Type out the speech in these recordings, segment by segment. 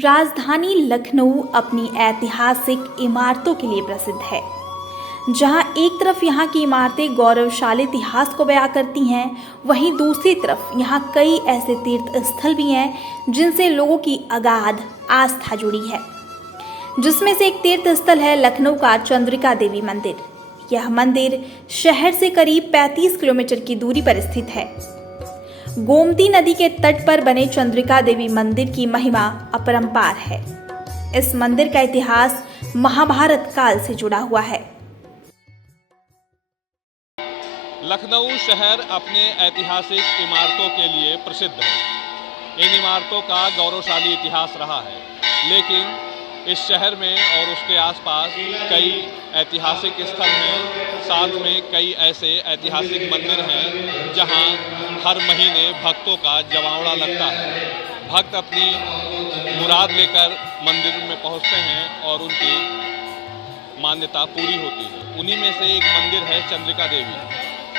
राजधानी लखनऊ अपनी ऐतिहासिक इमारतों के लिए प्रसिद्ध है, जहां एक तरफ यहाँ की इमारतें गौरवशाली इतिहास को बयां करती हैं, वहीं दूसरी तरफ यहाँ कई ऐसे तीर्थ स्थल भी हैं जिनसे लोगों की अगाध आस्था जुड़ी है। जिसमें से एक तीर्थ स्थल है लखनऊ का चंद्रिका देवी मंदिर। यह मंदिर शहर से करीब 35 किलोमीटर की दूरी पर स्थित है। गोमती नदी के तट पर बने चंद्रिका देवी मंदिर की महिमा अपरंपार है। इस मंदिर का इतिहास महाभारत काल से जुड़ा हुआ है। लखनऊ शहर अपने ऐतिहासिक इमारतों के लिए प्रसिद्ध है। इन इमारतों का गौरवशाली इतिहास रहा है, लेकिन इस शहर में और उसके आसपास कई ऐतिहासिक स्थल हैं। साथ में कई ऐसे ऐतिहासिक मंदिर हैं जहां हर महीने भक्तों का जमावड़ा लगता है। भक्त अपनी मुराद लेकर मंदिर में पहुंचते हैं और उनकी मान्यता पूरी होती है। उन्हीं में से एक मंदिर है चंद्रिका देवी,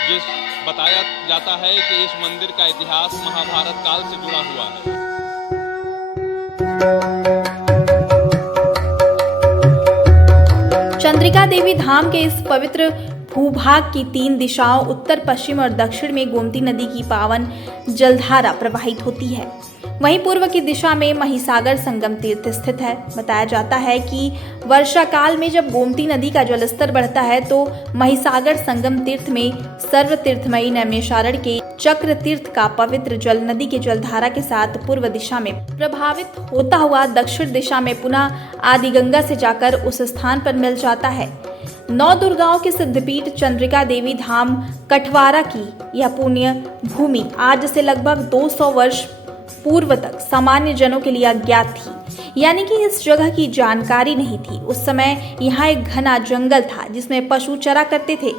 जिस बताया जाता है कि इस मंदिर का इतिहास महाभारत काल से जुड़ा हुआ है। चंद्रिका देवी धाम के इस पवित्र भूभाग की 3 दिशाओं उत्तर, पश्चिम और दक्षिण में गोमती नदी की पावन जलधारा प्रवाहित होती है। वहीं पूर्व की दिशा में महिसागर संगम तीर्थ स्थित है। बताया जाता है कि वर्षा काल में जब गोमती नदी का जलस्तर बढ़ता है तो महिसागर संगम तीर्थ में सर्व तीर्थमयी नैमिषारण्य के चक्र तीर्थ का पवित्र जल नदी के जलधारा के साथ पूर्व दिशा में प्रभावित होता हुआ दक्षिण दिशा में पुनः आदि गंगा से जाकर उस स्थान पर मिल जाता है। 9 दुर्गाओं के सिद्धपीठ चंद्रिका देवी धाम कठवारा की यह पुण्य भूमि आज से लगभग 200 वर्ष पूर्व तक सामान्य जनों के लिए अज्ञात थी, यानी कि इस जगह की जानकारी नहीं थी। उस समय यहाँ एक घना जंगल था जिसमें पशु चरा करते थे।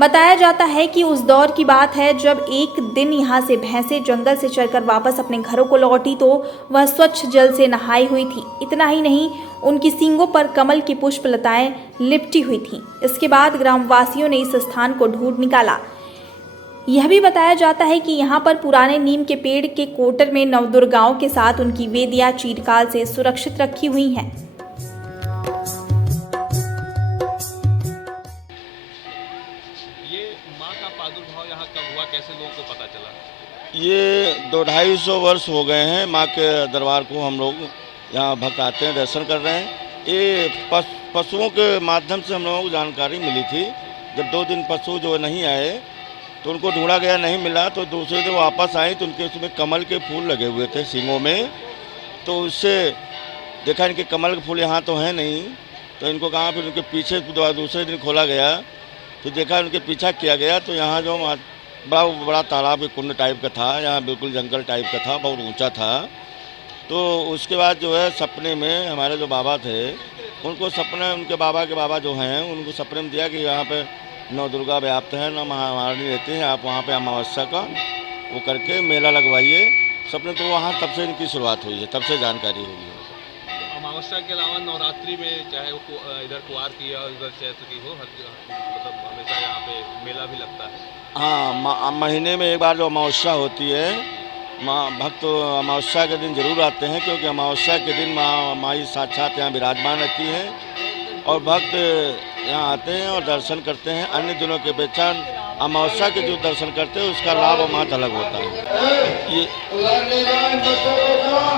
बताया जाता है कि उस दौर की बात है जब एक दिन यहाँ से भैंसें जंगल से चरकर वापस अपने घरों को लौटी तो वह स्वच्छ जल से नहाई हुई थी। इतना ही नहीं, उनकी सींगों पर कमल की पुष्प लताएं लिपटी हुई थीं। इसके बाद ग्रामवासियों ने इस स्थान को ढूंढ निकाला। यह भी बताया जाता है कि यहाँ पर पुराने नीम के पेड़ के कोटर में नवदुर्गाओं के साथ उनकी वेदियां चिरकाल से सुरक्षित रखी हुई हैं। ये माँ का प्रादुर्भाव यहाँ कब हुआ, कैसे लोगों को पता चला? ये 200-250 वर्ष हो गए हैं माँ के दरबार को हम लोग यहाँ भक्त आते हैं, दर्शन कर रहे हैं। ये पशुओं के माध्यम से हम लोगों को जानकारी मिली थी। जब 2 दिन पशु जो नहीं आए तो उनको ढूंढा गया, नहीं मिला, तो दूसरे दिन वापस आए तो उनके उसमें कमल के फूल लगे हुए थे सींगों में। तो उससे देखा इनके कमल के फूल यहाँ तो हैं नहीं, तो इनको कहाँ, फिर उनके पीछे दूसरे दिन खोला गया तो देखा उनके पीछा किया गया तो यहाँ जो बड़ा तालाब कुंड टाइप का था, यहाँ बिल्कुल जंगल टाइप का था, बहुत ऊँचा था। तो उसके बाद जो है सपने में हमारे जो बाबा थे उनको सपने, उनके बाबा के बाबा जो हैं उनको सपने में दिया कि यहाँ पे 9 दुर्गा व्याप्त है, 9 महारानी रहती हैं, आप वहाँ पे अमावस्या का वो करके मेला लगवाइए। सपने तो वहाँ तब से इनकी शुरुआत हुई है, तब से जानकारी हुई है। अमावस्या के अलावा नवरात्रि में चाहे वो इधर कुवार की या उधर चैत्र की हो, मतलब हमेशा यहाँ पे मेला भी लगता है। हाँ, महीने में एक बार जो अमावस्या होती है, भक्त अमावस्या के दिन जरूर आते हैं, क्योंकि अमावस्या के दिन माई साक्षात यहाँ विराजमान रहती हैं और भक्त यहाँ आते हैं और दर्शन करते हैं। अन्य दिनों के अपेक्षा अमावस्या के जो दर्शन करते हैं उसका लाभ बहुत अलग होता है। ये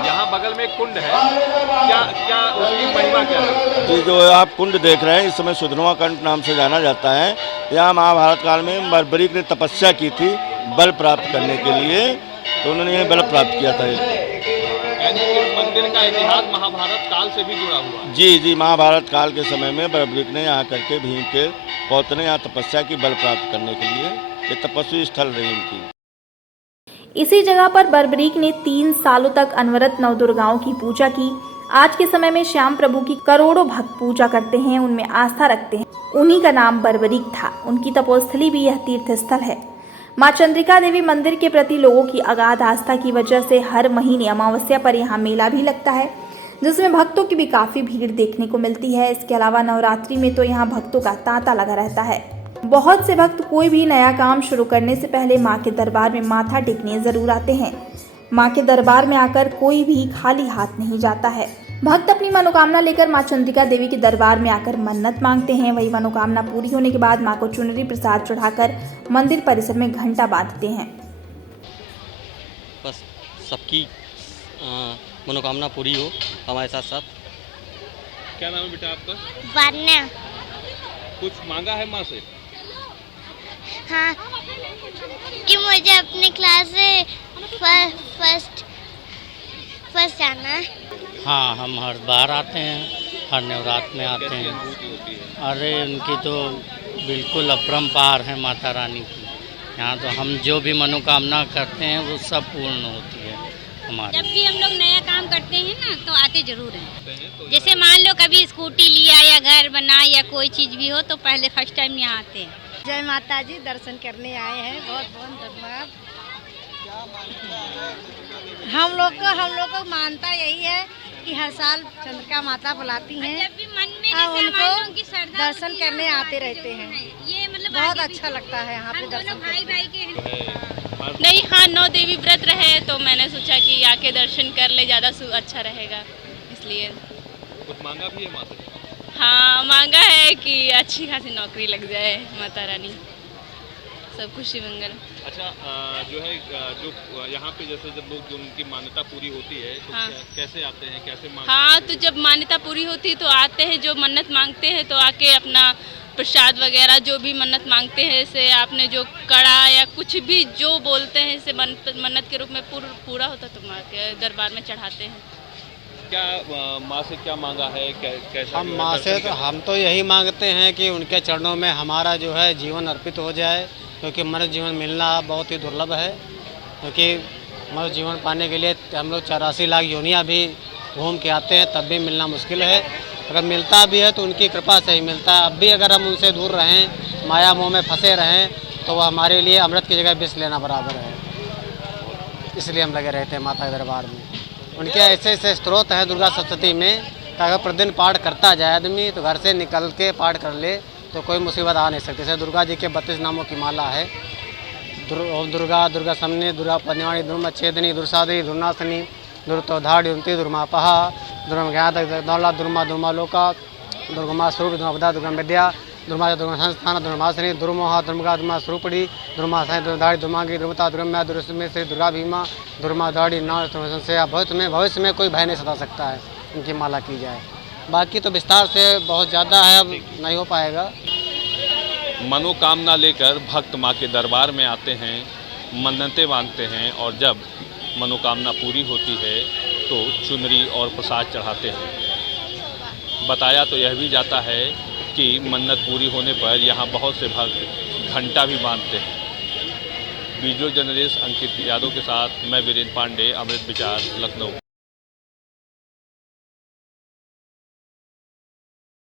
यहाँ बगल में एक कुंड है, क्या उसकी महिमा क्या है? ये जो आप कुंड देख रहे हैं इस समय सुधनवा कुंड नाम से जाना जाता है। यहाँ महाभारत काल में बर्बरीक ने तपस्या की थी बल प्राप्त करने के लिए, तो उन्होंने ये बल प्राप्त किया था। मंदिर का इतिहास महाभारत काल से भी जुड़ा हुआ है। जी, महाभारत काल के समय में बर्बरीक ने यहाँ करके भीम के पौत्र ने यहाँ तपस्या की बल प्राप्त करने के लिए। ये तपस्वी स्थल रही इनकी। इसी जगह पर बर्बरीक ने 3 सालों तक अनवरत नवदुर्गाओं की पूजा की। आज के समय में श्याम प्रभु की करोड़ों भक्त पूजा करते हैं, उनमें आस्था रखते हैं। उन्हीं का नाम बर्बरीक था। उनकी तपोस्थली भी यह तीर्थ स्थल है। मां चंद्रिका देवी मंदिर के प्रति लोगों की अगाध आस्था की वजह से हर महीने अमावस्या पर यहाँ मेला भी लगता है, जिसमें भक्तों की भी काफी भीड़ देखने को मिलती है। इसके अलावा नवरात्रि में तो यहाँ भक्तों का तांता लगा रहता है। बहुत से भक्त कोई भी नया काम शुरू करने से पहले मां के दरबार में माथा टेकने जरूर आते हैं। मां के दरबार में आकर कोई भी खाली हाथ नहीं जाता है। भक्त अपनी मनोकामना लेकर मां चंद्रिका देवी के दरबार में आकर मन्नत मांगते हैं। वही मनोकामना पूरी होने के बाद मां को चुनरी प्रसाद चढ़ाकर मंदिर परिसर में घंटा बांधते हैं। बस सबकी मनोकामना पूरी हो हमारे साथ साथ। क्या नाम है बेटा आपका? वरना कुछ मांगा है माँ से? हाँ, कि मुझे अपनी क्लास से फर्स्ट आना है। हाँ, हम हर बार आते हैं, हर नवरात्र में आते हैं। अरे उनकी तो बिल्कुल अपरंपार है माता रानी की। यहाँ तो हम जो भी मनोकामना करते हैं वो सब पूर्ण होती है हमारी। जब भी हम लोग नया काम करते हैं ना तो आते जरूर हैं। जैसे मान लो कभी स्कूटी लिया या घर बना या कोई चीज़ भी हो तो पहले फर्स्ट टाइम यहाँ आते हैं। जय माता जी, दर्शन करने आए हैं, बहुत बहुत धन्यवाद। हम लोग को मानता यही है कि हर साल चंद्रिका माता बुलाती हैं, जब भी मन में उनको उनकी श्रद्धा दर्शन करने आते रहते हैं। ये मतलब बहुत अच्छा लगता है यहाँ पे दर्शन भाई करके। भाई के हैं। नहीं, हाँ, 9 देवी व्रत रहे तो मैंने सोचा कि आके दर्शन कर ले, ज़्यादा अच्छा रहेगा, इसलिए। कुछ मांगा भी है माँ से? हाँ, मांगा है कि अच्छी खासी नौकरी लग जाए, माता रानी सब खुशी मंगल। अच्छा, जो है जो यहाँ पे जैसे जब लोग उनकी मान्यता पूरी होती है तो हाँ। कैसे आते हैं, कैसे मांगते हाँ, हैं? तो जब मान्यता पूरी होती है तो आते हैं, जो मन्नत मांगते हैं तो आके अपना प्रसाद वगैरह जो भी मन्नत मांगते हैं, जैसे आपने जो कड़ा या कुछ भी जो बोलते हैं इसे मन्नत के रूप में पूरा होता तो माँ के दरबार में चढ़ाते हैं। क्या माँ से क्या मांगा है, कैसा हम जो है माँ से दर्शन तो हम तो यही मांगते हैं कि उनके चरणों में हमारा जो है जीवन अर्पित हो जाए, क्योंकि मनुष्य जीवन मिलना बहुत ही दुर्लभ है। क्योंकि मनुष्य जीवन पाने के लिए हम लोग 84 लाख योनियाँ भी घूम के आते हैं, तब भी मिलना मुश्किल है। अगर मिलता भी है तो उनकी कृपा से ही मिलता है। अब भी अगर हम उनसे दूर रहें, माया मोह में फंसे रहें, तो वह हमारे लिए अमृत की जगह विष लेना बराबर है। इसलिए हम लगे रहते हैं माता के दरबार में। उनके ऐसे ऐसे स्रोत हैं दुर्गा सप्तशती में कि अगर प्रतिदिन पाठ करता जाए आदमी तो घर से निकल के पाठ कर ले तो कोई मुसीबत आ नहीं सकती। जैसे दुर्गा जी के 32 नामों की माला है। ओम दुर्गा, दुर्गा समनी, दुर्गा पन्याणी, दुर्मा छेदनी, दुर्सादी, दुर्नाशनी, दुर्तोधाड़ी, उन्ती, दुर्मापहा, दुर्मा ज्ञात, दौला, दुर्मा, दुर्मा लोका, दुर्गमा स्वरूप, दुर्मा दुर्गा विद्या, दुर्मा दुर्गा संस्थान, दुर्मासनी, दुर्मोहा, दुर्गा, दुर्मा स्वरूपड़ी, दुर्मा साई, दुर्धाड़ी, दुर्मांगी, दुर्मता, दुर्म्या, दुर्समी, श्री दुर्गा भीमा, दुर्मा दाड़ी, नाम संशया। भविष्य में कोई भय नहीं सता सकता है, इनकी माला की जाए। बाकी तो विस्तार से बहुत ज़्यादा है, अब नहीं हो पाएगा। मनोकामना लेकर भक्त माँ के दरबार में आते हैं, मन्नतें मांगते हैं और जब मनोकामना पूरी होती है तो चुनरी और प्रसाद चढ़ाते हैं। बताया तो यह भी जाता है कि मन्नत पूरी होने पर यहाँ बहुत से भक्त घंटा भी बांधते हैं। वीडियो जर्नलिस्ट अंकित यादव के साथ मैं वीरेंद्र पांडे, अमृत विचार, लखनऊ।